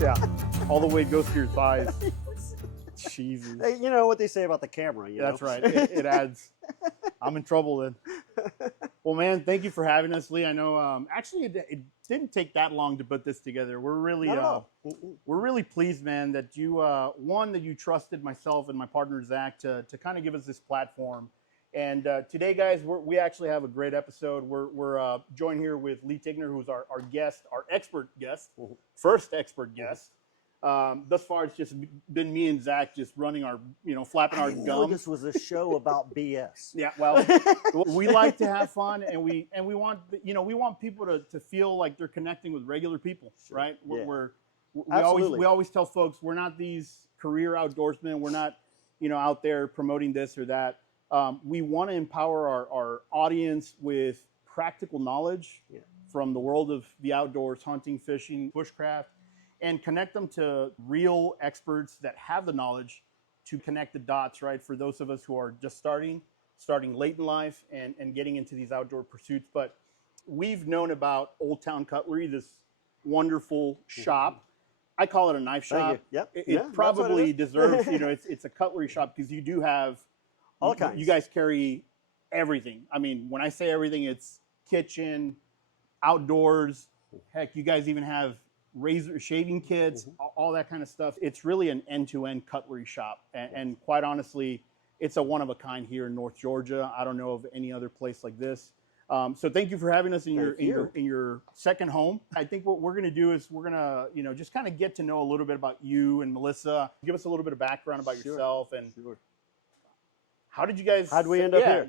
Yeah, all the weight goes to your thighs. Jesus. Hey, you know what they say about the camera, you know? That's right. It adds. I'm in trouble then. Well, man, thank you for having us, Lee. I know actually it didn't take that long to put this together. We're really we're really pleased, man, that you one, that you trusted myself and my partner Zach to kind of give us this platform. And today, guys, we actually have a great episode. We're joined here with Lee Tigner, who's our guest, our expert guest, first expert guest. Thus far, it's just been me and Zach just running our, flapping our gums. This was a show about BS. Yeah, well, we like to have fun, and we want we want people to feel like they're connecting with regular people, right? We always tell folks we're not these career outdoorsmen. We're not out there promoting this or that. We want to empower our audience with practical knowledge from the world of the outdoors, hunting, fishing, bushcraft, and connect them to real experts that have the knowledge to connect the dots, right? For those of us who are just starting late in life and getting into these outdoor pursuits. But we've known about Olde Towne Cutlery, this wonderful shop. I call it a knife shop. Yep. It probably deserves, it's a cutlery shop because you do have all kinds. You guys carry everything. I mean, when I say everything, it's kitchen, outdoors. Heck, you guys even have razor shaving kits, all that kind of stuff. It's really an end-to-end cutlery shop, and quite honestly, it's a one-of-a-kind here in North Georgia. I don't know of any other place like this. So thank you for having us in your second home. I think what we're going to do is we're going to just kind of get to know a little bit about you and Melissa. Give us a little bit of background about yourself and how did you guys? How did we end up here?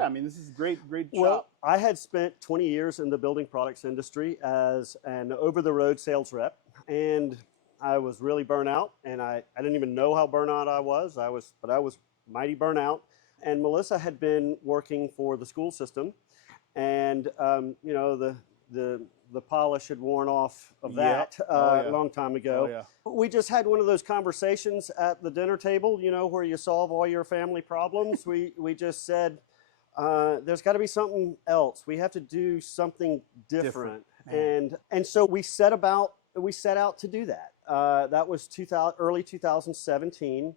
I mean, this is a great Well, shop. I had spent 20 years in the building products industry as an over-the-road sales rep, and I was really burnt out, and I didn't even know how burnt out I was. But I was mighty burnt out. And Melissa had been working for the school system, and the polish had worn off of that a long time ago. Oh, yeah. We just had one of those conversations at the dinner table, where you solve all your family problems. we just said, there's got to be something else. We have to do something different. And so we set out to do that. That was early 2017.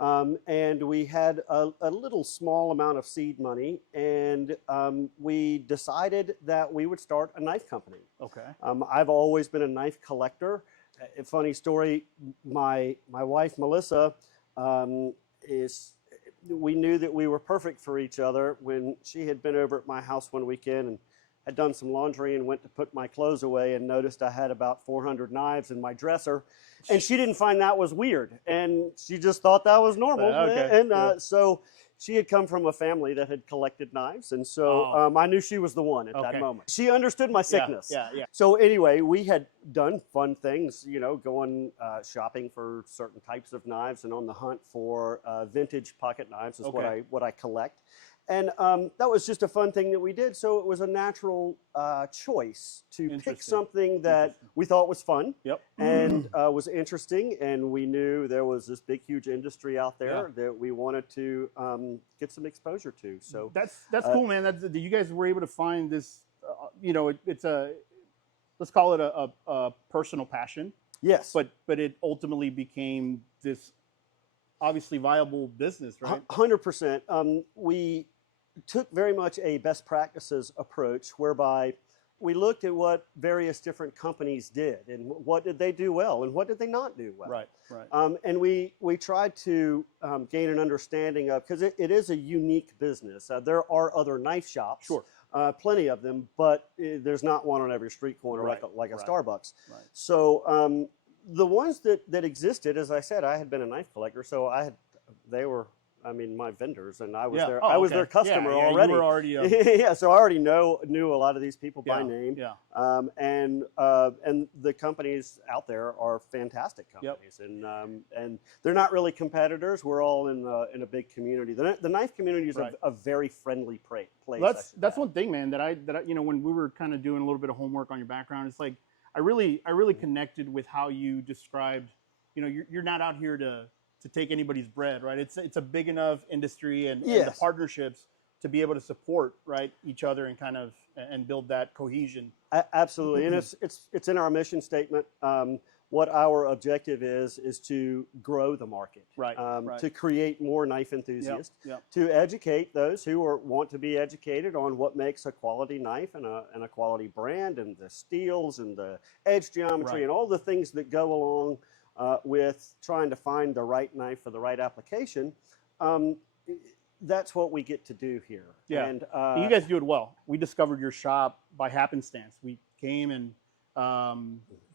And we had a little small amount of seed money, and we decided that we would start a knife company. Okay. I've always been a knife collector. A funny story, my wife Melissa we knew that we were perfect for each other when she had been over at my house one weekend and had done some laundry and went to put my clothes away and noticed I had about 400 knives in my dresser. And she didn't find that was weird. And she just thought that was normal. So she had come from a family that had collected knives. And so I knew she was the one at that moment. She understood my sickness. Yeah. So anyway, we had done fun things, going shopping for certain types of knives and on the hunt for vintage pocket knives is what I collect. And that was just a fun thing that we did. So it was a natural choice to pick something that we thought was fun and was interesting. And we knew there was this big, huge industry out there that we wanted to get some exposure to. So that's cool, man. You guys were able to find this, it's let's call it a personal passion. Yes. But it ultimately became this obviously viable business, right? 100%. We took very much a best practices approach whereby we looked at what various different companies did and what did they do well and what did they not do well. Right. And we tried to gain an understanding of, because it is a unique business. There are other knife shops, plenty of them, but there's not one on every street corner like a Starbucks. Right. So the ones that existed, as I said, I had been a knife collector, so they were my vendors, and I was I was their customer already. You were already so I already knew a lot of these people by name. And the companies out there are fantastic companies, and they're not really competitors. We're all in a big community. The knife community is a very friendly place. That's one thing, man. That I when we were kind of doing a little bit of homework on your background, it's like I really connected with how you described. You're not out here to take anybody's bread, right? It's a big enough industry and the partnerships to be able to support each other and kind of and build that cohesion. Absolutely, and it's in our mission statement. What our objective is to grow the market, right, to create more knife enthusiasts, yep. to educate those who want to be educated on what makes a quality knife and a quality brand, and the steels and the edge geometry and all the things that go along with trying to find the right knife for the right application. That's what we get to do here. Yeah, and you guys do it well. We discovered your shop by happenstance. We came and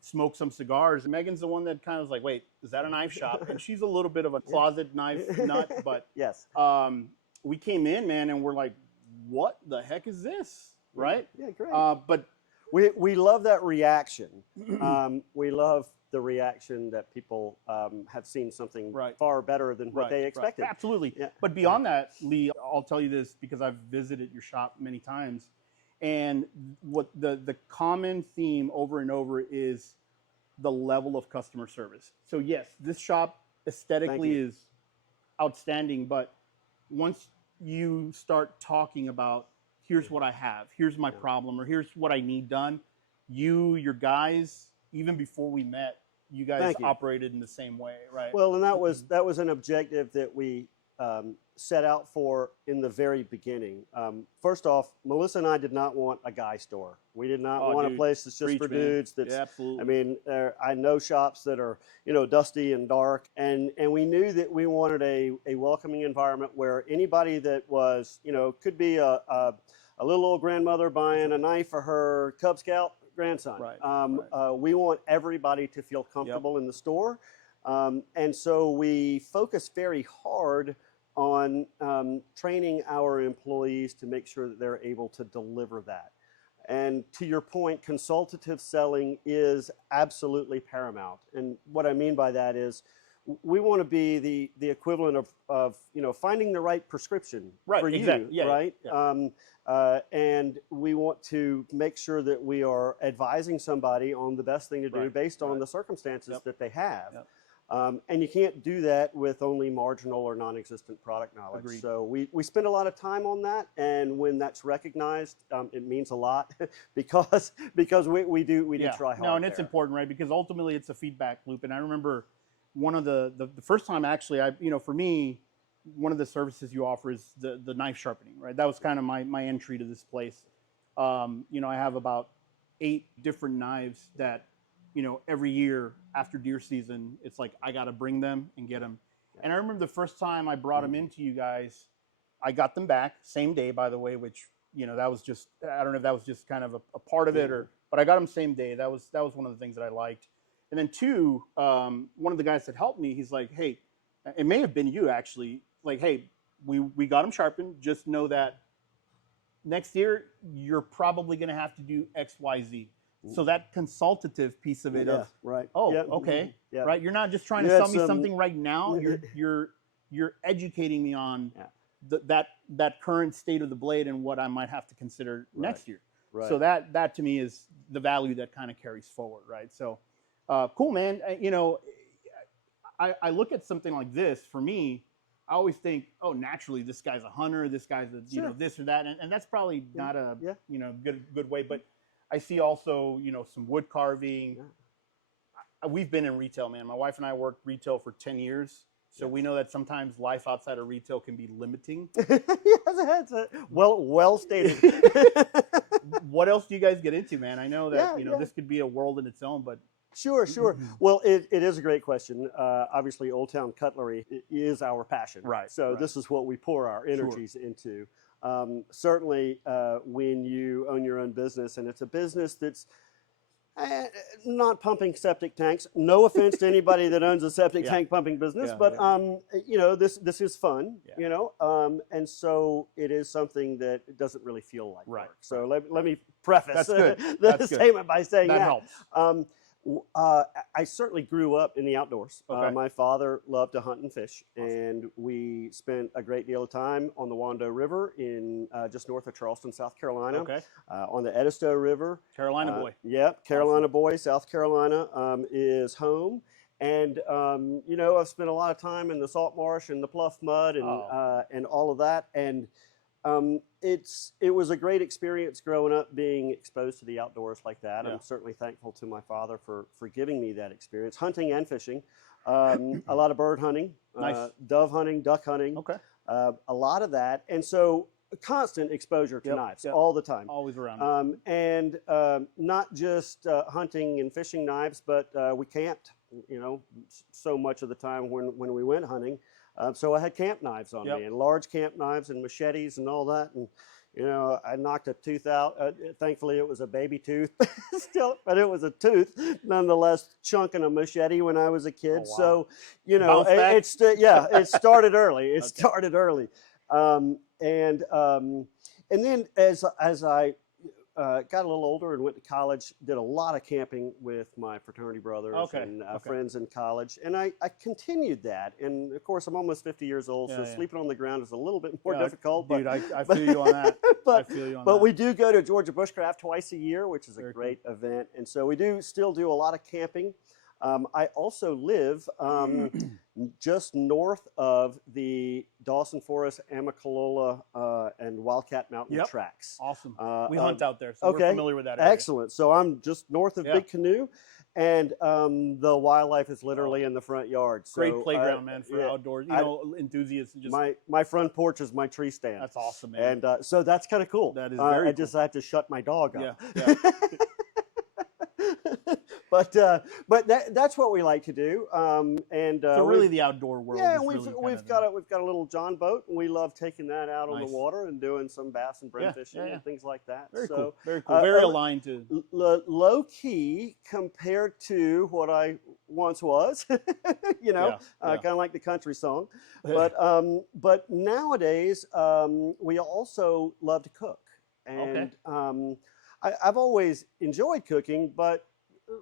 smoked some cigars. Megan's the one that kind of was like, wait, is that a knife shop? And she's a little bit of a closet knife nut, but yes, we came in, man, and we're like, what the heck is this, right? Yeah, great. But we love that reaction. We love the reaction that people have seen something far better than what they expected. Absolutely. Yeah. But beyond that, Lee, I'll tell you this because I've visited your shop many times. And what the common theme over and over is the level of customer service. So yes, this shop aesthetically is outstanding, but once you start talking about here's what I have, here's my problem, or here's what I need done, your guys, even before we met, you guys operated in the same way, right? Well, and that was an objective that we set out for in the very beginning. First off, Melissa and I did not want a guy store. We did not want a place that's just for dudes. That's, absolutely. I mean, I know shops that are, dusty and dark, and we knew that we wanted a welcoming environment where anybody that was, could be a little old grandmother buying a knife for her Cub Scout grandson. We want everybody to feel comfortable in the store. And so we focus very hard on training our employees to make sure that they're able to deliver that. And to your point, consultative selling is absolutely paramount. And what I mean by that is we want to be the equivalent of finding the right prescription for you, right? And we want to make sure that we are advising somebody on the best thing to do based on the circumstances that they have. And you can't do that with only marginal or non-existent product knowledge. Agreed. So we spend a lot of time on that, and when that's recognized, it means a lot because we do try hard. No, and it's important, right? Because ultimately it's a feedback loop. And I remember one of the first time actually, for me, one of the services you offer is the knife sharpening, right? That was kind of my entry to this place. I have about 8 different knives that, every year after deer season, it's like I got to bring them and get them. And I remember the first time I brought them into you guys, I got them back same day, by the way, which, that was just, I don't know if that was just kind of a part of it but I got them same day. That was one of the things that I liked. And then 2, one of the guys that helped me, he's like, hey, it may have been you actually, like, hey, we got them sharpened. Just know that next year you're probably going to have to do X, Y, Z. So that consultative piece of it okay, right? You're not just trying to sell me something right now. You're educating me on that current state of the blade and what I might have to consider next year. So that to me is the value that kind of carries forward, right? So cool, man. I look at something like this. For me, I always think, oh, naturally, this guy's a hunter. This guy's a this or that, and that's probably not a good way, but I see also, some wood carving. We've been in retail, man. My wife and I worked retail for 10 years. So we know that sometimes life outside of retail can be limiting. That's well stated. What else do you guys get into, man? I know that, this could be a world in its own, but. Sure. Well, it is a great question. Obviously, Olde Town Cutlery is our passion. Right. So this is what we pour our energies into. Certainly, when you own your own business, and it's a business that's not pumping septic tanks. No offense to anybody that owns a septic tank pumping business, but this is fun, and so it is something that doesn't really feel like work. So let me preface the statement by saying that helps. I certainly grew up in the outdoors. My father loved to hunt and fish, and we spent a great deal of time on the Wando River in just north of Charleston, South Carolina. On the Edisto River. Carolina boy. Carolina boy. South Carolina is home. And, I've spent a lot of time in the salt marsh and the pluff mud and all of that. And it was a great experience growing up, being exposed to the outdoors like that. Yeah. I'm certainly thankful to my father for giving me that experience. Hunting and fishing, a lot of bird hunting, Nice. dove hunting, duck hunting, Okay. a lot of that, and so constant exposure to knives all the time. Always around. And not just hunting and fishing knives, but we camped, you know, so much of the time when we went hunting. So I had camp knives on me, and large camp knives and machetes and all that. And, you know, I knocked a tooth out. Thankfully, it was a baby tooth still, but it was a tooth nonetheless, chunking a machete when I was a kid. Oh, wow. So, you know, it started early. It started early. And then as I got a little older and went to college, did a lot of camping with my fraternity brothers and friends in college, and I continued that. And of course, I'm almost 50 years old, so sleeping on the ground is a little bit more difficult. Dude, I feel you on that. But we do go to Georgia Bushcraft twice a year, which is a great event, and so we still do a lot of camping. I also live just north of the Dawson Forest, Amicalola, and Wildcat Mountain tracks. Awesome. We hunt out there, so we're familiar with that area. Excellent. So I'm just north of Big Canoe, and the wildlife is literally in the front yard. So, great playground, man, for outdoors, enthusiasts. And just my front porch is my tree stand. That's awesome, man. And so that's kind of cool. That is very cool. I just had to shut my dog up. Yeah. But that's what we like to do, so really the outdoor world. Yeah, we've got a little John boat, and we love taking that out on the water and doing some bass and brim fishing and things like that. Very cool. Very cool. Very aligned to low key compared to what I once was. You know, kind of like the country song. But nowadays we also love to cook, and I've always enjoyed cooking, but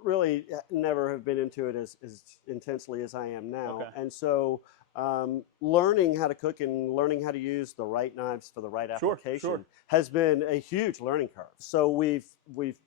really never have been into it as intensely as I am now. And so learning how to cook and learning how to use the right knives for the right application has been a huge learning curve. So we've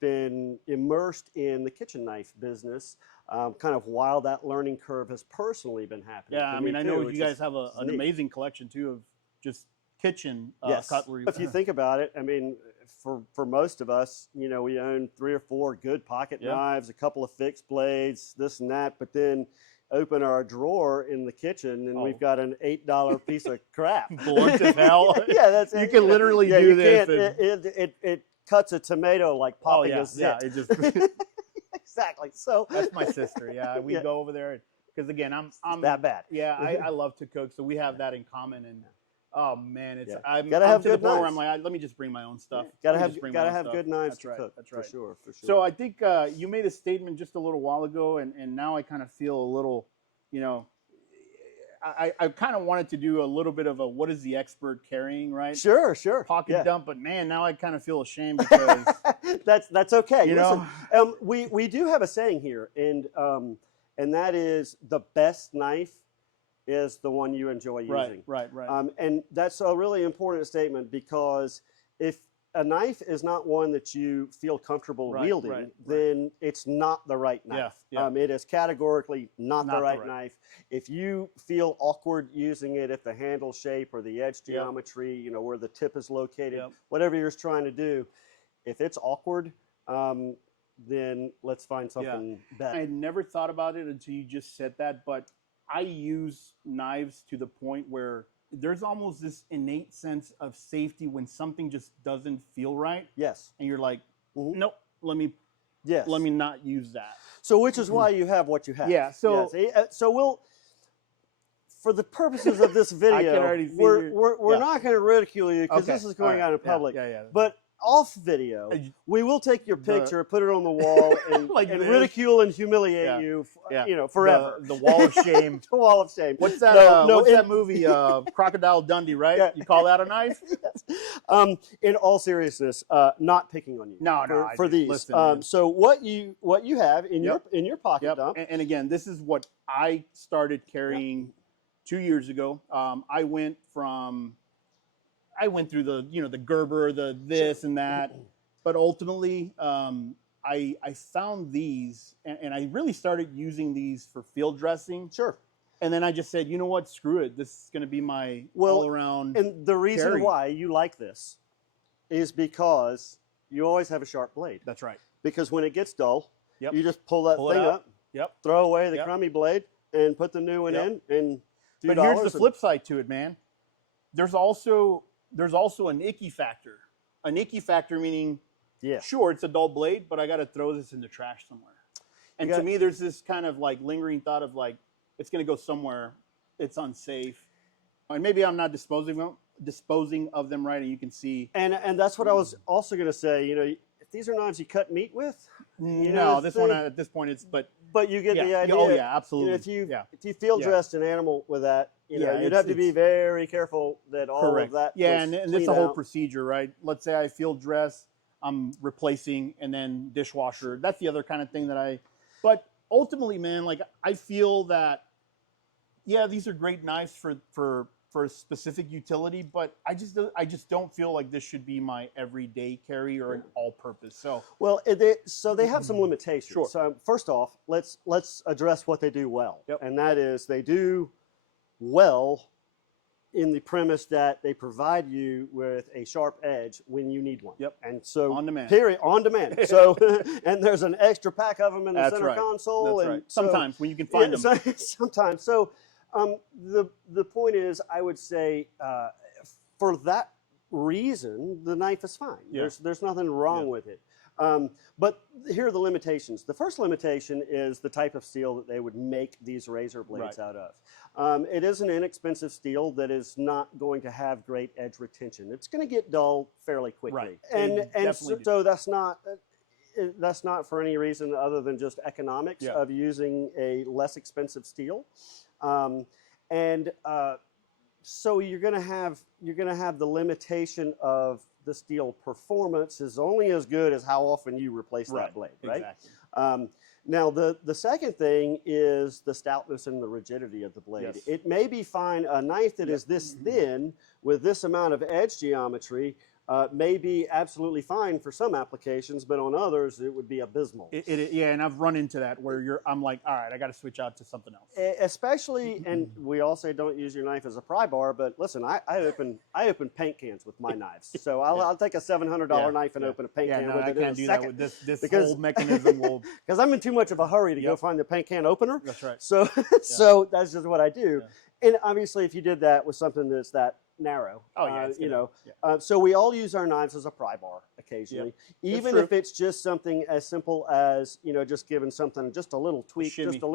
been immersed in the kitchen knife business kind of while that learning curve has personally been happening. Yeah, I mean, I know you guys have an amazing collection too of just kitchen cutlery. If you think about it, I mean, for most of us, you know, we own 3 or 4 good pocket knives, a couple of fixed blades, this and that, but then open our drawer in the kitchen and we've got an $8 piece of crap. Blunt as hell. That's you can literally do this. It cuts a tomato like popping a zit. It just exactly. So that's my sister. Yeah, we go over there because again, I'm that bad. Yeah, I love to cook, so we have that in common. And oh man, I'm gotta have to the good point where knives. I'm like, let me just bring my own stuff. Gotta have good knives to cook. That's right. For sure. So I think you made a statement just a little while ago, and now I kind of feel a little, you know, I kind of wanted to do a little bit of a what is the expert carrying, right? Sure. Pocket dump, but man, now I kind of feel ashamed because that's okay. You know, we do have a saying here, and that is the best knife is the one you enjoy using. Right. And that's a really important statement, because if a knife is not one that you feel comfortable wielding, then it's not the right knife. It is categorically not the right knife. If you feel awkward using it, if the handle shape or the edge geometry, you know, where the tip is located, whatever you're trying to do, if it's awkward, then let's find something better. I never thought about it until you just said that, but I use knives to the point where there's almost this innate sense of safety when something just doesn't feel right. Yes. And you're like, nope, let me not use that. So which is why you have what you have. Yeah. So so we'll, for the purposes of this video, we're not going to ridicule you because this is going out in public. But off video, we will take your picture, put it on the wall, and, like and ridicule and humiliate you, you know, forever. The wall of shame. The wall of shame. What's that? What's that movie? Crocodile Dundee, right? Yeah. You call that a knife? Yes. In all seriousness, not picking on you. No, for these. Listen, so what you have in your pocket dump. And again, this is what I started carrying 2 years ago. I went through the Gerber, the this and that, but ultimately I found these, and I really started using these for field dressing. Sure. And then I just said, you know what, screw it. This is going to be my all-around And the reason carry. why you like this is because you always have a sharp blade. That's right. Because when it gets dull, Yep. you just pull that thing up, Yep. throw away the Yep. crummy blade, and put the new one in, and But here's the flip side to it, man. There's also an icky factor. An icky factor meaning, sure, it's a dull blade, but I got to throw this in the trash somewhere. And to me, there's this kind of like lingering thought of like, it's going to go somewhere. It's unsafe. And maybe I'm not disposing of them right, and you can see. And that's what I was also going to say. You know, if these are knives you cut meat with, this one at this point it's but you get the idea. Oh yeah, absolutely. You know, if you field dressed an animal with that, you know, you'd have to be very careful that all of that. Yeah, and it's a whole procedure, right? Let's say I field dress, I'm replacing, and then dishwasher. That's the other kind of thing that But ultimately, man, like I feel that, yeah, these are great knives for a specific utility, but I just don't feel like this should be my everyday carry or an all-purpose. So they have some limitations. Sure. So first off, let's address what they do well, and that is they do well in the premise that they provide you with a sharp edge when you need one. Yep. And so on demand. Period. On demand. So and there's an extra pack of them in the center console. That's and right. Sometimes when you can find them. Sometimes. So the point is, I would say for that reason, the knife is fine. Yeah. There's nothing wrong with it. But here are the limitations. The first limitation is the type of steel that they would make these razor blades out of. It is an inexpensive steel that is not going to have great edge retention. It's going to get dull fairly quickly. Right. And so that's not for any reason other than just economics of using a less expensive steel. So you're going to have the limitation of the steel performance is only as good as how often you replace that blade, right? Exactly. Now the second thing is the stoutness and the rigidity of the blade. Yes. It may be fine. A knife that is this thin with this amount of edge geometry may be absolutely fine for some applications, but on others it would be abysmal. Yeah, and I've run into that where I'm like, all right, I got to switch out to something else. Especially, and we all say don't use your knife as a pry bar, but listen, I open paint cans with my knives, so I'll take a $700 knife and open a paint can with it. I can't do that with this because, whole mechanism. Because I'm in too much of a hurry to go find the paint can opener. That's right. So so that's just what I do. And obviously, if you did that with something that's that narrow, so we all use our knives as a pry bar occasionally, even if it's just something as simple as just giving something just a little tweak, just a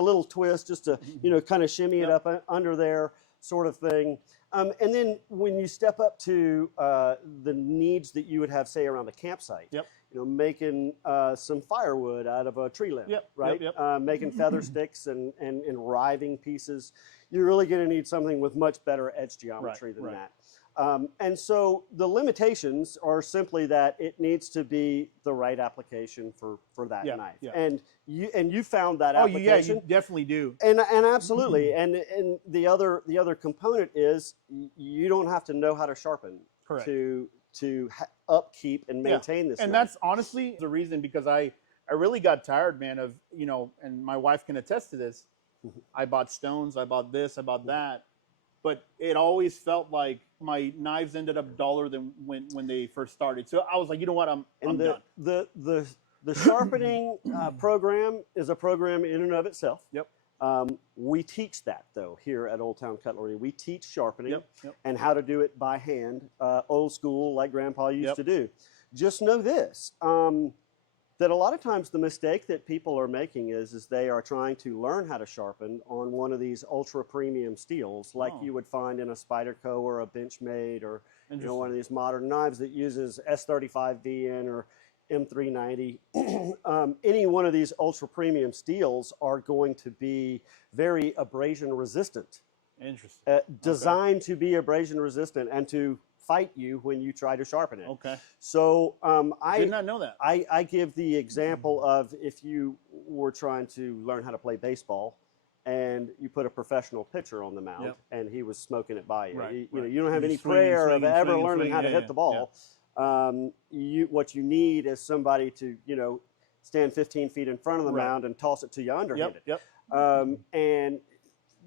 little twist, just to kind of shimmy it up under there, sort of thing. And then when you step up to the needs that you would have, say, around a campsite, making some firewood out of a tree limb, right? Making feather sticks and riving pieces. You're really going to need something with much better edge geometry than that. And so the limitations are simply that it needs to be the right application for that knife. And you found that application. You definitely do. And absolutely. And the other component is you don't have to know how to sharpen to upkeep and maintain this. And knife. that's honestly the reason, because I really got tired, man, of and my wife can attest to this. I bought stones, I bought this, I bought that, but it always felt like my knives ended up duller than when they first started. So I was like, you know what, I'm done. The sharpening program is a program in and of itself. Yep. We teach that though here at Olde Town Cutlery. We teach sharpening Yep. and how to do it by hand, old school like Grandpa used to do. Just know this. That a lot of times the mistake that people are making is they are trying to learn how to sharpen on one of these ultra premium steels like you would find in a Spyderco or a Benchmade or one of these modern knives that uses S35VN or M390. Any one of these ultra premium steels are going to be very abrasion resistant. Interesting. Designed to be abrasion resistant and to fight you when you try to sharpen it. Okay. So I did not know that. I give the example of if you were trying to learn how to play baseball and you put a professional pitcher on the mound and he was smoking it by you. You don't have any prayer of ever learning how to hit the ball. What you need is somebody to stand 15 feet in front of the mound and toss it to you underhanded. And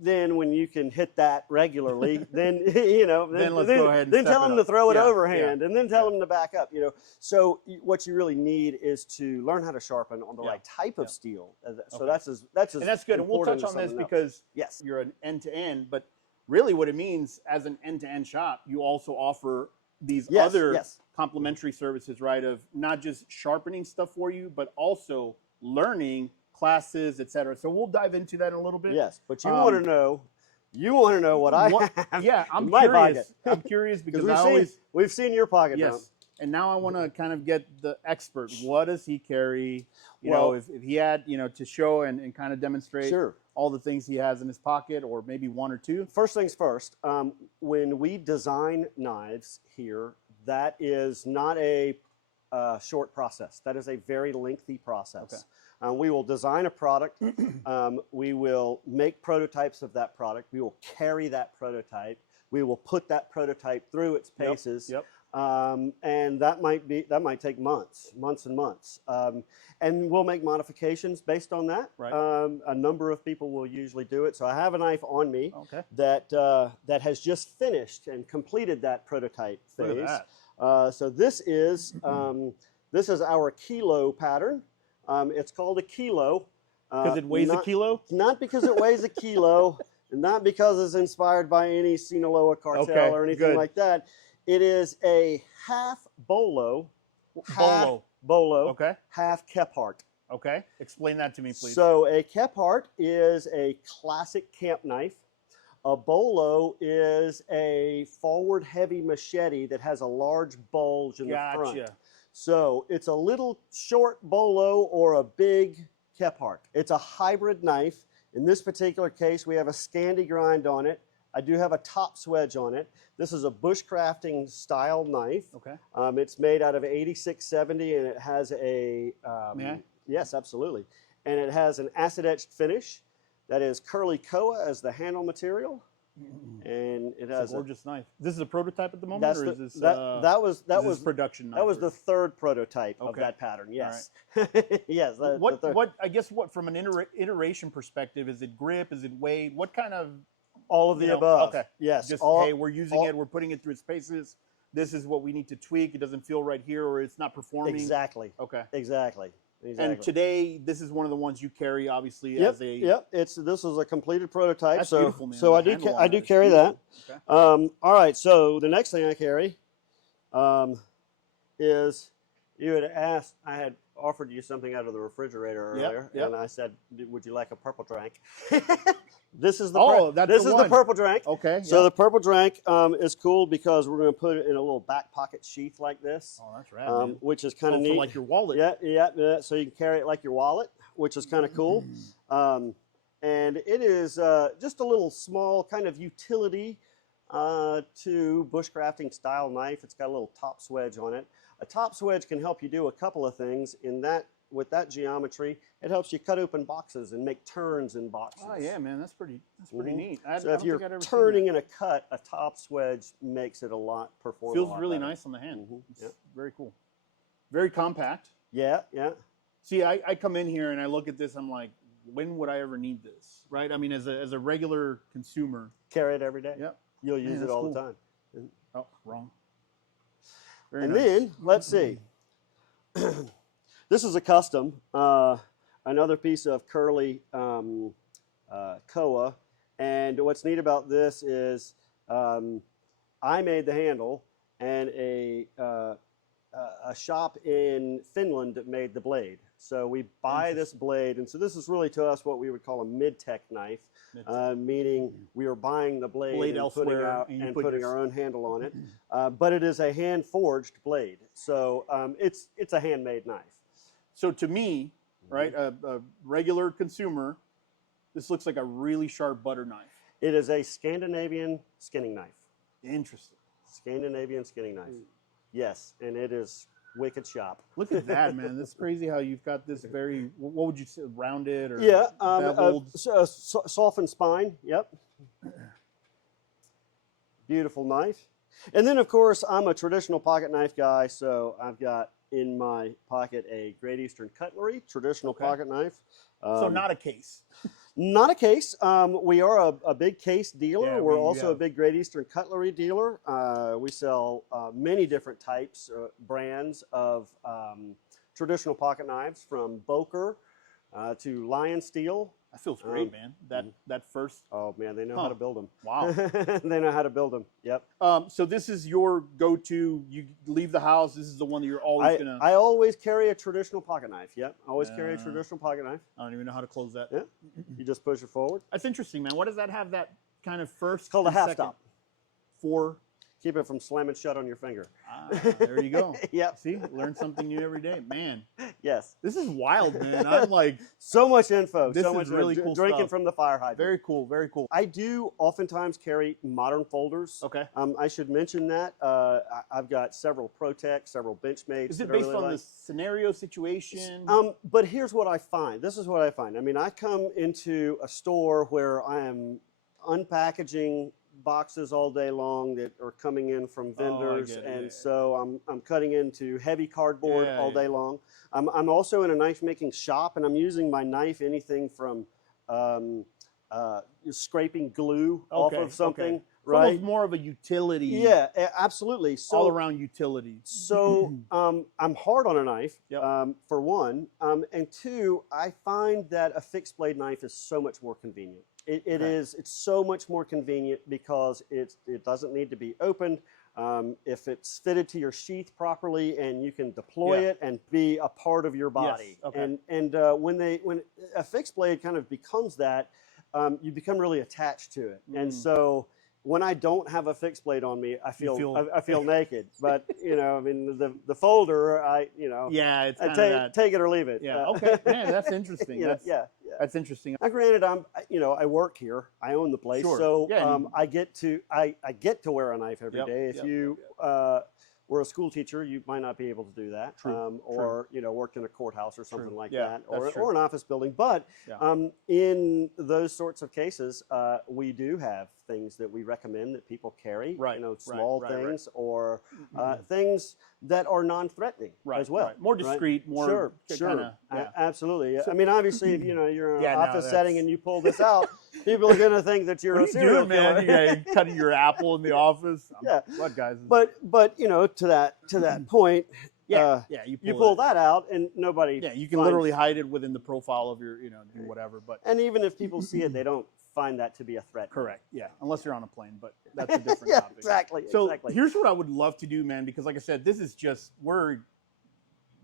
then when you can hit that regularly, then you know, then let's go ahead and then tell them to throw it overhand, and then tell yeah. them to back up. You know, so what you really need is to learn how to sharpen on the right type of steel. So that's as and that's good. And we'll touch on this because you're an end-to-end, but really what it means as an end-to-end shop, you also offer these other complementary services, right? Of not just sharpening stuff for you, but also learning classes, etc. So we'll dive into that in a little bit. Yes, but you want to know. You want to know what I have? Yeah, I'm curious. I'm curious because we've seen your pocket. Yes, and now I want to kind of get the expert. What does he carry? You know, if he had, you know, to show and kind of demonstrate all the things he has in his pocket, or maybe one or two. First things first. When we design knives here, that is not a short process. That is a very lengthy process. Okay. We will design a product. We will make prototypes of that product. We will carry that prototype. We will put that prototype through its paces. And that might take months and months. And we'll make modifications based on that. Right. A number of people will usually do it. So I have a knife on me that has just finished and completed that prototype phase. Look at that. So this is our kilo pattern. It's called a kilo. Because it weighs a kilo? Not because it weighs a kilo, and not because it's inspired by any Sinaloa cartel or anything like that. It is a half bolo, half Kephart. Okay, explain that to me, please. So a Kephart is a classic camp knife. A bolo is a forward heavy machete that has a large bulge in the front. So it's a little short bolo or a big Kephart. It's a hybrid knife. In this particular case, we have a Scandi grind on it. I do have a top swedge on it. This is a bushcrafting style knife. Okay. It's made out of 8670, and it has a yes, absolutely, and it has an acid etched finish that is curly koa as the handle material. And it has a gorgeous knife. This is a prototype at the moment, or is this that was production knife? That was the third prototype of that pattern. Yes, right. Yes. What from an iteration perspective, is it grip? Is it weight? What kind of all of the above? Okay. Yes. Just hey, we're using it. We're putting it through its paces. This is what we need to tweak. It doesn't feel right here, or it's not performing. Exactly. Okay. Exactly. And today, this is one of the ones you carry, obviously, as a this is a completed prototype. That's beautiful, man. So I do carry that. Okay. All right. So the next thing I carry is, you had asked. I had offered you something out of the refrigerator earlier, and I said, "Would you like a purple drink?" This is the the purple drink. Okay. So the purple drink is cool because we're going to put it in a little back pocket sheath like this. Oh, that's rad, which is kind of neat. Like your wallet. Yeah. So you can carry it like your wallet, which is kind of cool. And it is just a little small kind of utility to bushcrafting style knife. It's got a little top swedge on it. A top swedge can help you do a couple of things in that. With that geometry, it helps you cut open boxes and make turns in boxes. Oh yeah, man, that's pretty neat. So if you're turning in a cut, a top swedge makes it perform Feels a lot really better. Nice on the hand. It's very cool. Very compact. Yeah. See, I come in here and I look at this, I'm like, when would I ever need this? Right? I mean, as a regular consumer. Carry it every day. Yep. You'll use it all the time. Oh, wrong. Then, let's see. This is a custom, another piece of curly koa, and what's neat about this is I made the handle, and a shop in Finland made the blade. So we buy this blade, and so this is really to us what we would call a mid-tech knife, meaning we are buying the blade and putting our own handle on it, but it is a hand-forged blade, so it's a handmade knife. So to me, right, a regular consumer, this looks like a really sharp butter knife. It is a Scandinavian skinning knife. Interesting. Scandinavian skinning knife. Yes, and it is wicked sharp. Look at that, man. That's crazy how you've got this very, what would you say, rounded or beveled? Softened spine, yep. Beautiful knife. And then, of course, I'm a traditional pocket knife guy, so I've got in my pocket a Great Eastern Cutlery, traditional pocket knife. So not a case. Not a case. We are a big case dealer. Yeah, We're also a big Great Eastern Cutlery dealer. We sell many different types, brands of traditional pocket knives, from Boker to Lion Steel. That feels great, man. That first. Oh man, they know how to build them. Wow. They know how to build them. Yep. So this is your go-to. You leave the house. This is the one that you're always gonna. I always carry a traditional pocket knife. Yep. Always carry a traditional pocket knife. I don't even know how to close that. Yeah. You just push it forward. That's interesting, man. What does that have? That kind of first. It's called a half second? stop. For. Keep it from slamming shut on your finger. There you go. Yep. See, learn something new every day, man. Yes. This is wild, man. I'm like, so much info. This so is much really cool drinking stuff. from the fire hydrant. Very cool. Very cool. I do oftentimes carry modern folders. Okay. I should mention that I've got several Protect, several Benchmates. Is it based on the scenario situation? But here's what I find. This is what I find. I mean, I come into a store where I am unpackaging boxes all day long that are coming in from vendors, so I'm cutting into heavy cardboard all day long. I'm also in a knife making shop, and I'm using my knife anything from scraping glue off of something. Right, almost more of a utility. Yeah, absolutely. So all around utility. So I'm hard on a knife, for one, and two, I find that a fixed blade knife is so much more convenient. It's so much more convenient because it doesn't need to be opened. If it's fitted to your sheath properly, and you can deploy it and be a part of your body. Yes. Okay. And when a fixed blade kind of becomes that, you become really attached to it. And so when I don't have a fixed blade on me, I feel naked. But you know, I mean, the folder, it's I take it or leave it. Yeah. Okay. Man, that's interesting. That's interesting. Now, granted, I work here. I own the place, so I get to wear a knife every day. If you were a school teacher, you might not be able to do that. Or worked in a courthouse or something like that, or an office building. But in those sorts of cases, we do have things that we recommend that people carry. Small things or things that are non-threatening as well. More discreet, more sure. Absolutely. So, I mean, obviously, if you're in an office setting and you pull this out, people are going to think that you're a serial killer. Man? You're cutting your apple in the office. What guys? But to that point. You pull that out, and nobody. Yeah, you can literally hide it within the profile of your, do whatever. But even if people see it, they don't find that to be a threat. Correct. Yeah, unless you're on a plane, but that's a different topic. Exactly. So here's what I would love to do, man, because like I said, this is just we're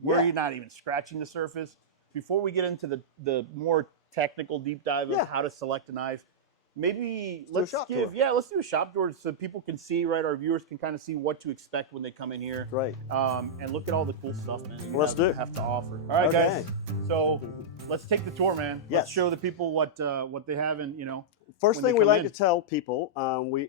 not even scratching the surface. Before we get into the more technical deep dive of how to select a knife, maybe let's do a shop tour so people can see, our viewers can kind of see what to expect when they come in here. Right. And look at all the cool stuff, man. Let's have to offer. All right, guys. So let's take the tour, man. Let's show the people what they have, and First thing we like to tell people,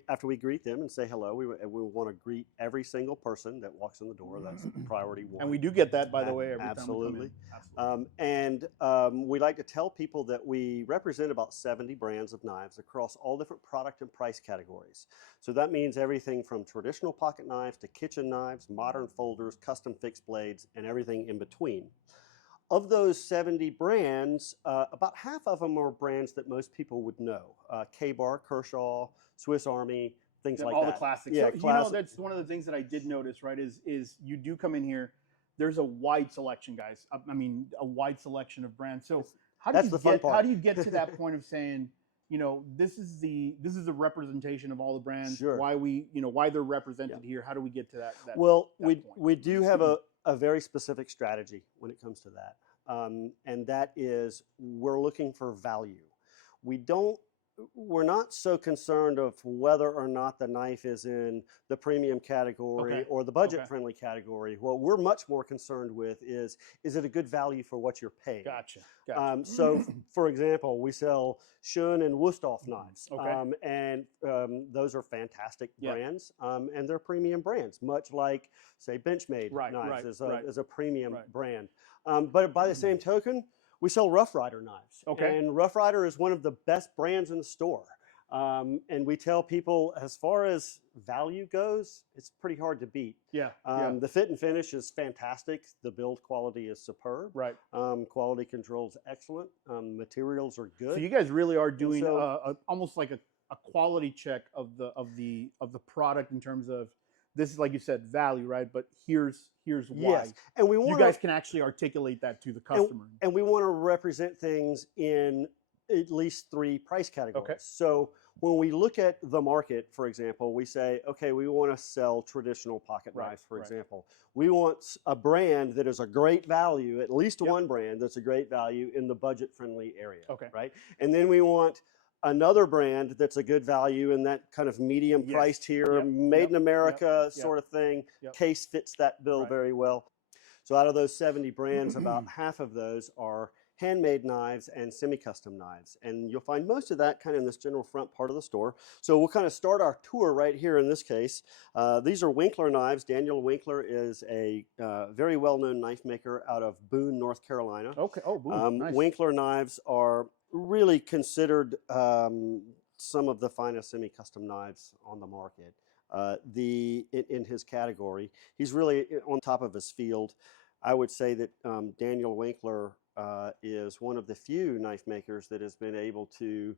after we greet them and say hello, we want to greet every single person that walks in the door. That's priority one. And we do get that, by the way, every absolutely. time we come in. We like to tell people that we represent about 70 brands of knives across all different product and price categories. So that means everything from traditional pocket knives to kitchen knives, modern folders, custom fixed blades, and everything in between. Of those 70 brands, about half of them are brands that most people would know. K-Bar, Kershaw, Swiss Army, things like that. All the classics. Yeah, so, that's one of the things that I did notice, right, is you do come in here, there's a wide selection, guys. I mean, a wide selection of brands. So how do you get to that point of saying, this is a representation of all the brands, why they're represented here? How do we get to that point? We do have a very specific strategy when it comes to that. And that is, we're looking for value. We're not so concerned of whether or not the knife is in the premium category or the budget-friendly category. What we're much more concerned with is it a good value for what you're paying? Gotcha. So, for example, we sell Schoen and Wusthof knives, and those are fantastic brands, and they're premium brands, much like, say, Benchmade knives is a premium brand. But by the same token, we sell Rough Rider knives, and Rough Rider is one of the best brands in the store. And we tell people, as far as value goes, it's pretty hard to beat. Yeah. The fit and finish is fantastic. The build quality is superb. Right. Quality control is excellent. Materials are good. So you guys really are doing almost like a quality check of the product in terms of, this is, like you said, value, right? But here's why. Yes. And you guys can actually articulate that to the customer. And we want to represent things in at least 3 price categories. Okay. So when we look at the market, for example, we say, okay, we want to sell traditional pocket knives, for example. We want a brand that is a great value, at least one brand that's a great value in the budget-friendly area. Okay. Right? And then we want another brand that's a good value in that kind of medium priced here, made in America sort of thing. Case fits that bill very well. So out of those 70 brands, about half of those are handmade knives and semi-custom knives. And you'll find most of that kind of in this general front part of the store. So we'll kind of start our tour right here in this case. These are Winkler knives. Daniel Winkler is a very well-known knife maker out of Boone, North Carolina. Okay. Oh, Boone. Nice. Winkler knives are really considered some of the finest semi-custom knives on the market. In his category, he's really on top of his field. I would say that Daniel Winkler is one of the few knife makers that has been able to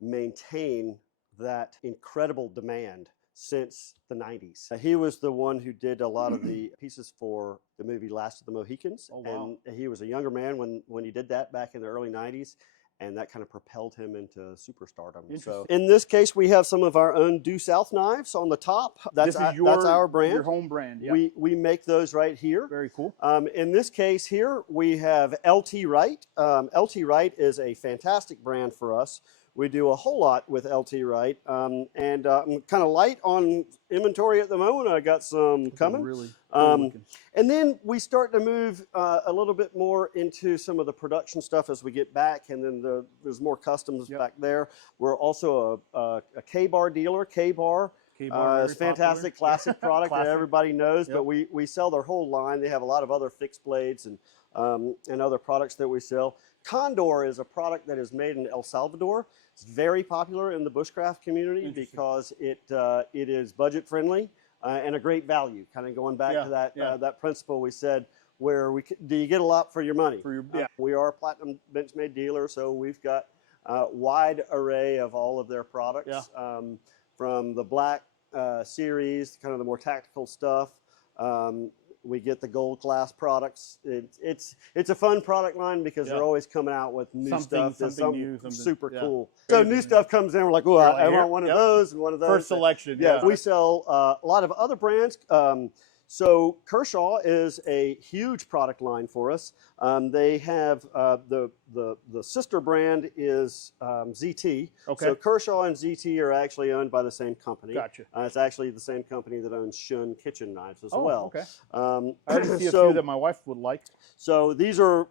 maintain that incredible demand since the 90s. He was the one who did a lot of the pieces for the movie Last of the Mohicans. Oh, wow. And he was a younger man when he did that back in the early 90s. And that kind of propelled him into superstardom. So in this case, we have some of our own Due South knives on the top. That's our brand. Your home brand. Yeah. We make those right here. Very cool. In this case here, we have LT Wright. LT Wright is a fantastic brand for us. We do a whole lot with LT Wright, and I'm kind of light on inventory at the moment. I got some coming. Really and then we start to move a little bit more into some of the production stuff as we get back, and then there's more customs back there. We're also a K-Bar dealer. K-Bar is a fantastic classic product that everybody knows, but we sell their whole line. They have a lot of other fixed blades and other products that we sell. Condor is a product that is made in El Salvador. It's very popular in the bushcraft community because it is budget friendly and a great value. Kind of going back to that principle we said, where do you get a lot for your money? We are a platinum Benchmade dealer, so we've got a wide array of all of their products, from the Black series, kind of the more tactical stuff. We get the gold class products. It's a fun product line because they're always coming out with new stuff. Something new, super cool. So new stuff comes in, we're like, oh, I want one of those and one of those. First selection. We sell a lot of other brands. So Kershaw is a huge product line for us. They have the sister brand is ZT. Okay. So Kershaw and ZT are actually owned by the same company. Gotcha. It's actually the same company that owns Shun kitchen knives as well. Okay. I already see a few that my wife would like. So these are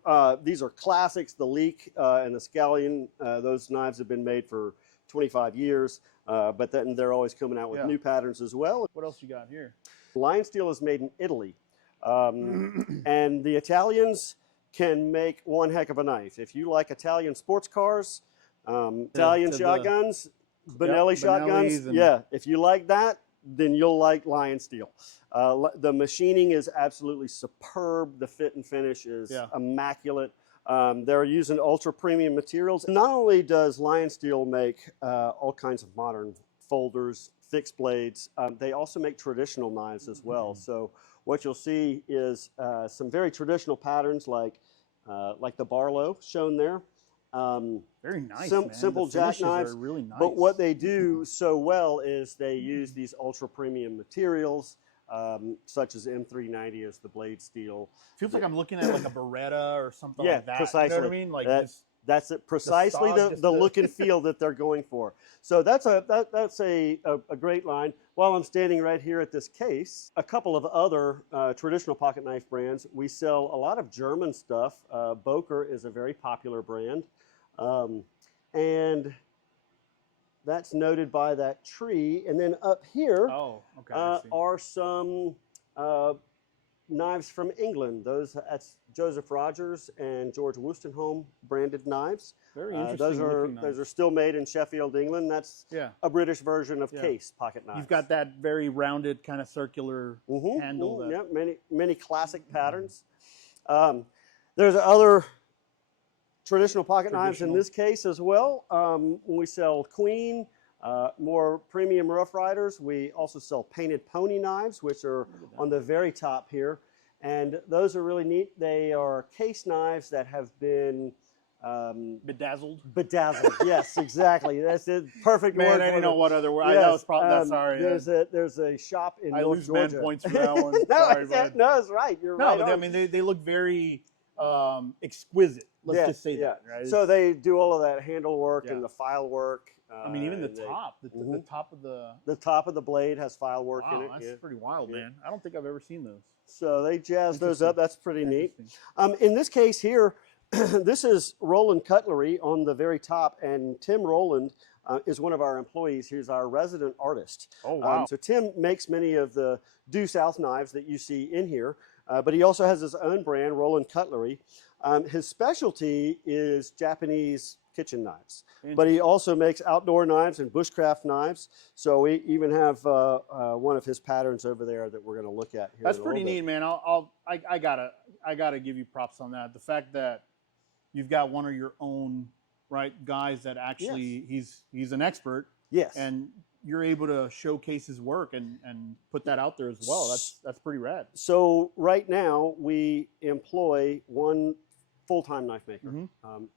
classics. The Leek and the Scallion. Those knives have been made for 25 years, but then they're always coming out with new patterns as well. What else you got here? Lion steel is made in Italy, and the Italians can make one heck of a knife. If you like Italian sports cars, Italian shotguns, Benelli shotguns, if you like that, then you'll like Lion steel. The machining is absolutely superb. The fit and finish is immaculate. They're using ultra premium materials. Not only does Lion steel make all kinds of modern folders, fixed blades, they also make traditional knives as well. So what you'll see is some very traditional patterns like the Barlow shown there. Very nice, simple jackknives. Really nice. But what they do so well is they use these ultra premium materials, such as M390 as the blade steel. Feels like I'm looking at like a Beretta or something like that. Precisely. You know what I mean? Like that's it, precisely the look and feel that they're going for. So that's a great line. While I'm standing right here at this case, a couple of other traditional pocket knife brands. We sell a lot of German stuff. Boker is a very popular brand, and that's noted by that tree. And then up here are some knives from England. That's Joseph Rogers and George Wostenholm branded knives. Very interesting. Those are still made in Sheffield, England. That's a British version of case pocket knives. You've got that very rounded kind of circular handle. Yeah, many classic patterns. There's other traditional pocket knives in this case as well. We sell Queen, more premium Rough Riders. We also sell painted pony knives, which are on the very top here. And those are really neat. They are case knives that have been bedazzled. Bedazzled, yes, exactly. That's the perfect word. Man, I didn't know what other word. Yes, that was probably, that's sorry. There's a shop in North Georgia. I lose man points for that one. No, that's right. You're right. No, I mean they look very exquisite. Let's just say that. Right? So they do all of that handle work and the file work. I mean, even the top of the blade has file work in it. That's pretty wild, man. I don't think I've ever seen those. So they jazz those up. That's pretty neat. In this case here, this is Rowland Cutlery on the very top, and Tim Rowland is one of our employees. He's our resident artist. Oh, wow. So Tim makes many of the due south knives that you see in here, but he also has his own brand, Rowland Cutlery. His specialty is Japanese kitchen knives, but he also makes outdoor knives and bushcraft knives. So we even have one of his patterns over there that we're going to look at here. That's pretty neat, man. I gotta give you props on that. The fact that you've got one of your own guys that actually he's an expert. Yes. And you're able to showcase his work and put that out there as well. That's pretty rad. So right now we employ one full-time knife maker.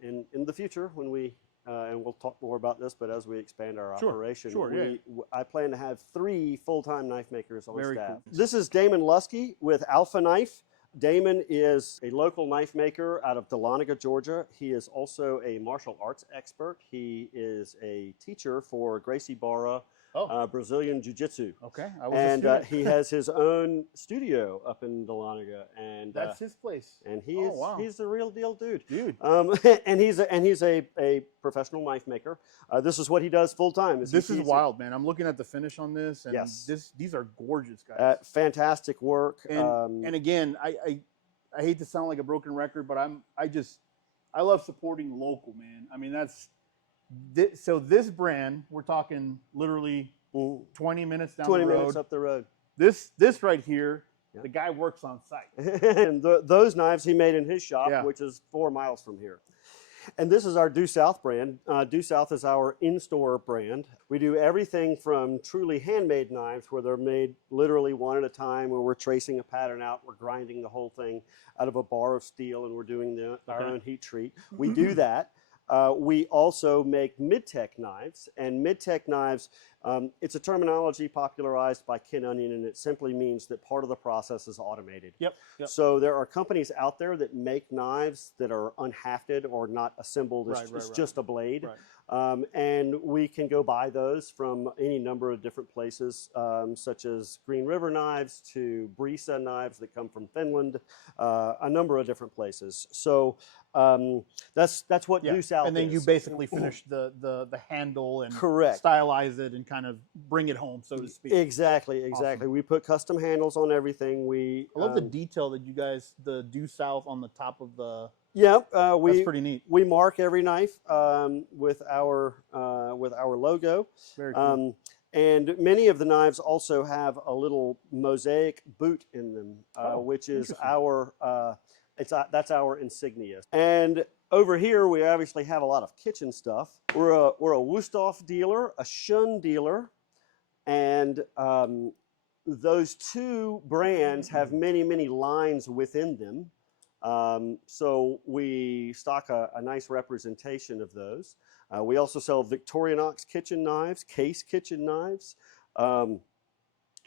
In the future, when we and we'll talk more about this, but as we expand our operation, I plan to have 3 full-time knife makers on staff. Cool. This is Damon Lusky with Alpha Knife. Damon is a local knife maker out of Dahlonega, Georgia. He is also a martial arts expert. He is a teacher for Gracie Barra Brazilian Jiu-Jitsu. Okay, he has his own studio up in Dahlonega, and that's his place. And he's the real deal dude. And he's a professional knife maker. This is what he does full time. This is wild, man. I'm looking at the finish on this, and these are gorgeous, guys. Fantastic work. And again, I hate to sound like a broken record, but I love supporting local, man. I mean, so this brand, we're talking literally 20 minutes down the road. 20 minutes up the road. This right here, the guy works on site. And those knives he made in his shop, which is 4 miles from here. And this is our Due South brand. Due South is our in-store brand. We do everything from truly handmade knives, where they're made literally one at a time, where we're tracing a pattern out, we're grinding the whole thing out of a bar of steel, and we're doing our own heat treat. We do that. We also make mid-tech knives, and mid-tech knives, it's a terminology popularized by Ken Onion, and it simply means that part of the process is automated. Yep. So there are companies out there that make knives that are unhafted or not assembled. It's just a blade. And we can go buy those from any number of different places, such as Green River Knives to Brisa knives that come from Finland, a number of different places. So that's what Due South is. And then you basically finish the handle and Correct. stylize it and kind of bring it home, so to speak. Exactly. Awesome. We put custom handles on everything. I love the detail that you guys, the Due South on the top of the... That's pretty neat. We mark every knife with our logo. Very cool. And many of the knives also have a little mosaic boot in them, which is that's our insignia. And over here, we obviously have a lot of kitchen stuff. We're a Wusthof dealer, a Shun dealer, and those 2 brands have many lines within them. So we stock a nice representation of those. We also sell Victorinox kitchen knives, Case kitchen knives.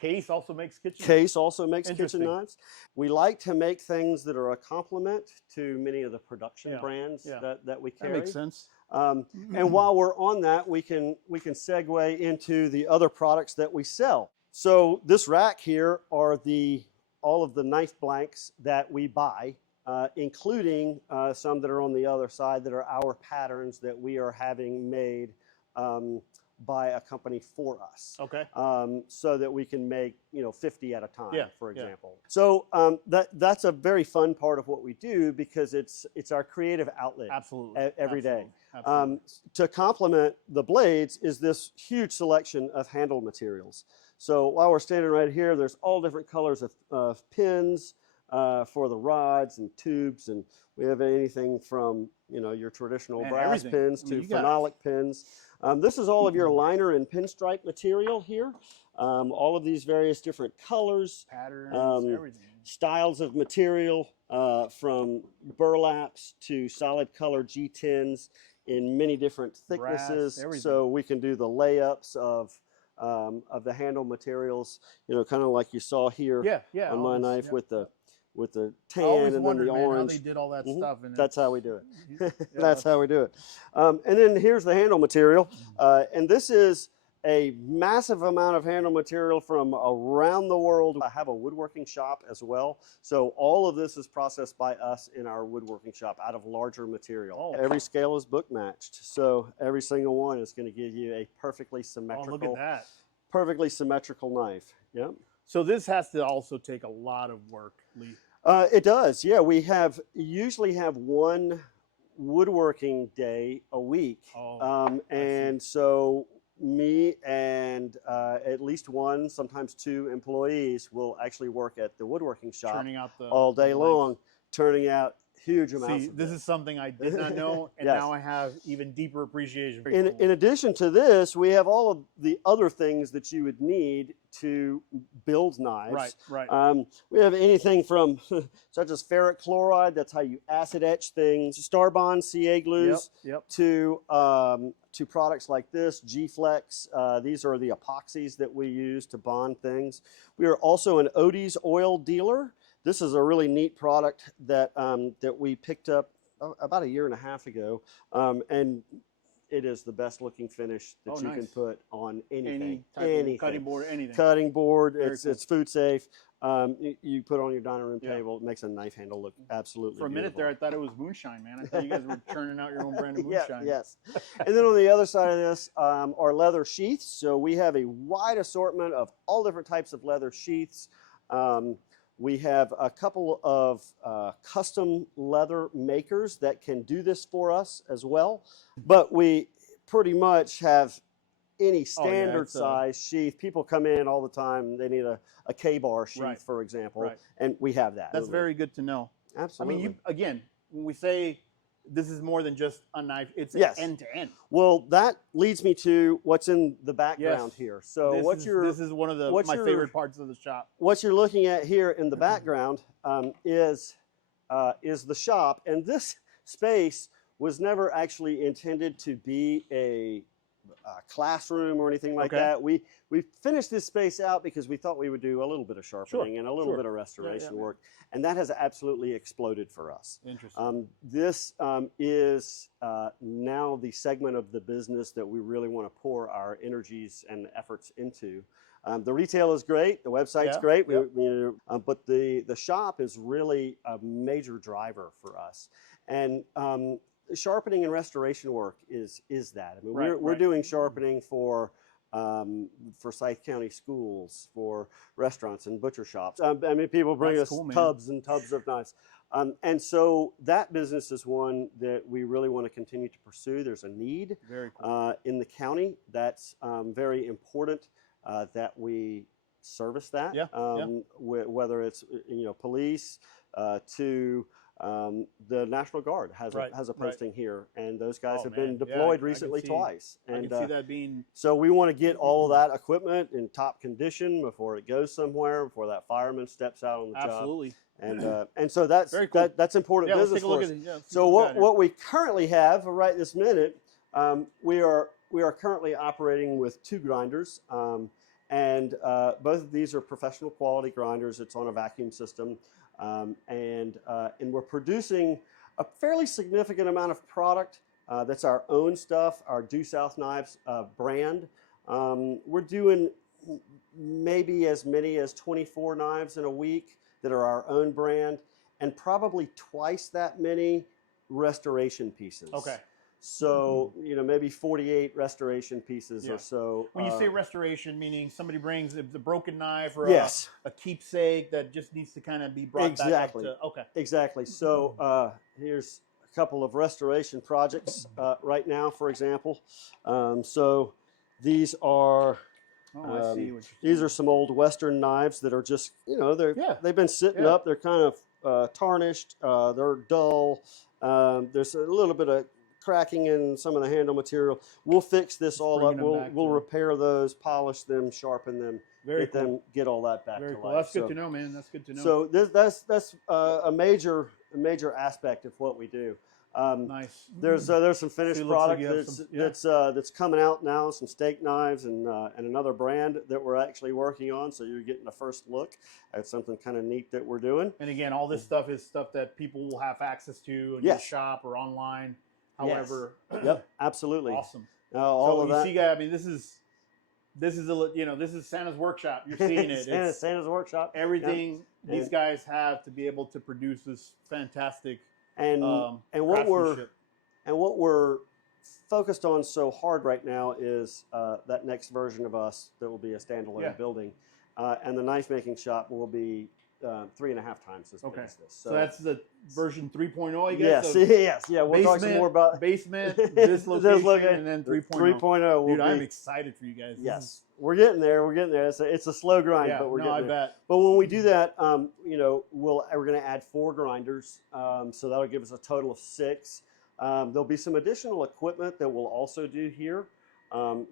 Case also makes kitchen knives? Case also makes kitchen knives. We like to make things that are a complement to many of the production brands that we carry. That makes sense. And while we're on that, we can segue into the other products that we sell. So this rack here are all of the knife blanks that we buy, including some that are on the other side that are our patterns that we are having made by a company for us. Okay. So that we can make 50 at a time, for example. Yeah. So that's a very fun part of what we do because it's our creative outlet. Absolutely. Every day. Absolutely. To complement the blades is this huge selection of handle materials. So while we're standing right here, there's all different colors of pins for the rods and tubes, and we have anything from your traditional brass pins to phenolic pins. This is all of your liner and pinstripe material here. All of these various different colors, patterns, everything. Styles of material from burlaps to solid color G10s in many different thicknesses. Brass, so we can do the layups of the handle materials, kind of like you saw here on my knife with the tan and then the orange. How they did all that stuff. And that's how we do it. That's how we do it. And then here's the handle material. And this is a massive amount of handle material from around the world. I have a woodworking shop as well. So all of this is processed by us in our woodworking shop out of larger material. Oh. Every scale is book matched. So every single one is going to give you a perfectly symmetrical, look at that. Perfectly symmetrical knife. Yep. So this has to also take a lot of work, Lee. It does. Yeah, we usually have one woodworking day a week. And so me and at least one, sometimes two employees will actually work at the woodworking shop all day long, turning out huge amounts. See, this is something I did not know, and now I have even deeper appreciation. In addition to this, we have all of the other things that you would need to build knives. Right. We have anything from such as ferric chloride, that's how you acid etch things, Starbond CA glues, to products like this, G-Flex. These are the epoxies that we use to bond things. We are also an Odie's oil dealer. This is a really neat product that that we picked up about 1.5 years ago, and it is the best looking finish that you can put on anything. Any cutting board, anything. Cutting board, it's food safe. You put it on your dining room table. It makes a knife handle look absolutely For a minute there, I thought it was moonshine, man. I thought you guys were churning out your own brand of moonshine. Yes. And then on the other side of this are leather sheaths. So we have a wide assortment of all different types of leather sheaths. We have a couple of custom leather makers that can do this for us as well. But we pretty much have any standard size sheath. People come in all the time. They need a K-bar sheath, for example. And we have that. That's very good to know. Absolutely. I mean, again, when we say this is more than just a knife, it's end to end. Well, that leads me to what's in the background here. So this is one of my favorite parts of the shop. What you're looking at here in the background is the shop, and this space was never actually intended to be a classroom or anything like that. We finished this space out because we thought we would do a little bit of sharpening and a little bit of restoration work, and that has absolutely exploded for us. Interesting. This is now the segment of the business that we really want to pour our energies and efforts into. The retail is great, the website's great, but the shop is really a major driver for us. And sharpening and restoration work is that. I mean, we're doing sharpening for Scythe County schools, for restaurants and butcher shops. I mean, people bring us tubs and tubs of knives. And so that business is one that we really want to continue to pursue. There's a need in the county. That's very important that we service that, whether it's police to the National Guard has a posting here, and those guys have been deployed recently twice. And I can see that being. So we want to get all of that equipment in top condition before it goes somewhere, before that fireman steps out on the job. Absolutely. And so that's that's important business for us. So what we currently have right this minute, we are currently operating with 2 grinders, and both of these are professional quality grinders. It's on a vacuum system. And we're producing a fairly significant amount of product. That's our own stuff, our Due South Knives brand. We're doing maybe as many as 24 knives in a week that are our own brand, and probably twice that many restoration pieces. Okay. So, you know, maybe 48 restoration pieces or so. When you say restoration, meaning somebody brings a broken knife or yes. a keepsake that just needs to kind of be brought back up to, okay. Exactly. So here's a couple of restoration projects right now, for example. So these are... I see what these are some old Western knives that are just, you know, they've been sitting up. They're kind of tarnished. They're dull. There's a little bit of cracking in some of the handle material. We'll fix this all up. We'll repair those, polish them, sharpen them, get all that back to life. That's good to know, man. That's good to know. So that's a major aspect of what we do. Nice. There's some finished product that's coming out now. Some steak knives and another brand that we're actually working on. So you're getting a first look at something kind of neat that we're doing. And again, all this stuff is stuff that people will have access to in your shop or online. However, yep, absolutely. Awesome. All of that. See, guys, I mean, this is Santa's workshop. You're seeing it. Santa's workshop. Everything these guys have to be able to produce this fantastic. And what we're focused on so hard right now is that next version of us that will be a standalone building, and the knife making shop will be 3.5 times as big as this. So that's the version 3.0, I Yes, guess. yes, yeah. We'll talk some more about basement, this location, and then 3.0. 3.0. Dude, I'm excited for you guys. Yes, we're getting there. We're getting there. It's a slow grind, but we're getting there. I bet. But when we do that, you know, we're going to add 4 grinders, so that'll give us a total of 6. There'll be some additional equipment that we'll also do here.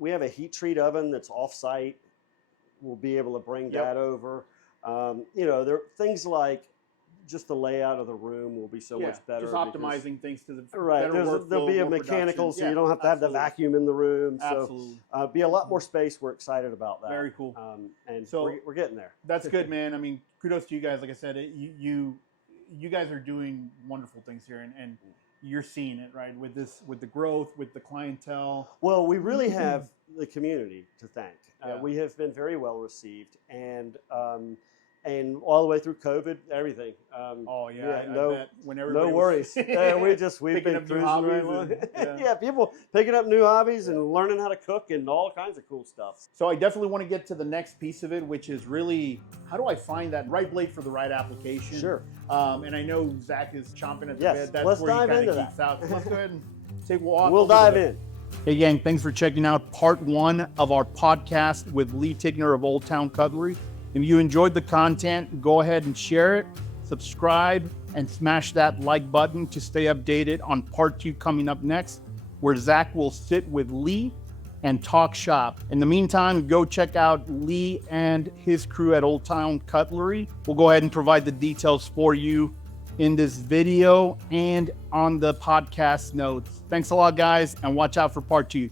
We have a heat treat oven that's off-site. We'll be able to bring that over. You know, there are things like just the layout of the room will be so much better. Just optimizing things to the better workflow. There'll be a mechanical, so you don't have to have the vacuum in the room. Absolutely. So be a lot more space. We're excited about that. Very cool. And so we're getting there. That's good, man. I mean, kudos to you guys. Like I said, you guys are doing wonderful things here, and you're seeing it, right? With the growth, with the clientele. Well, we really have the community to thank. We have been very well received, and all the way through COVID, everything. I bet. When everybody no worries. We've been cruising right along. People picking up new hobbies and learning how to cook and all kinds of cool stuff. So I definitely want to get to the next piece of it, which is really how do I find that right blade for the right application? Sure. And I know Zach is chomping at the bit. That's let's where dive he kind into of keeps out. So let's go ahead and take a walk. We'll dive in. Hey gang, thanks for checking out part 1 of our podcast with Lee Tigner of Olde Town Cutlery. If you enjoyed the content, go ahead and share it, subscribe, and smash that like button to stay updated on part 2 coming up next, where Zach will sit with Lee and talk shop. In the meantime, go check out Lee and his crew at Olde Town Cutlery. We'll go ahead and provide the details for you in this video and on the podcast notes. Thanks a lot, guys, and watch out for part 2.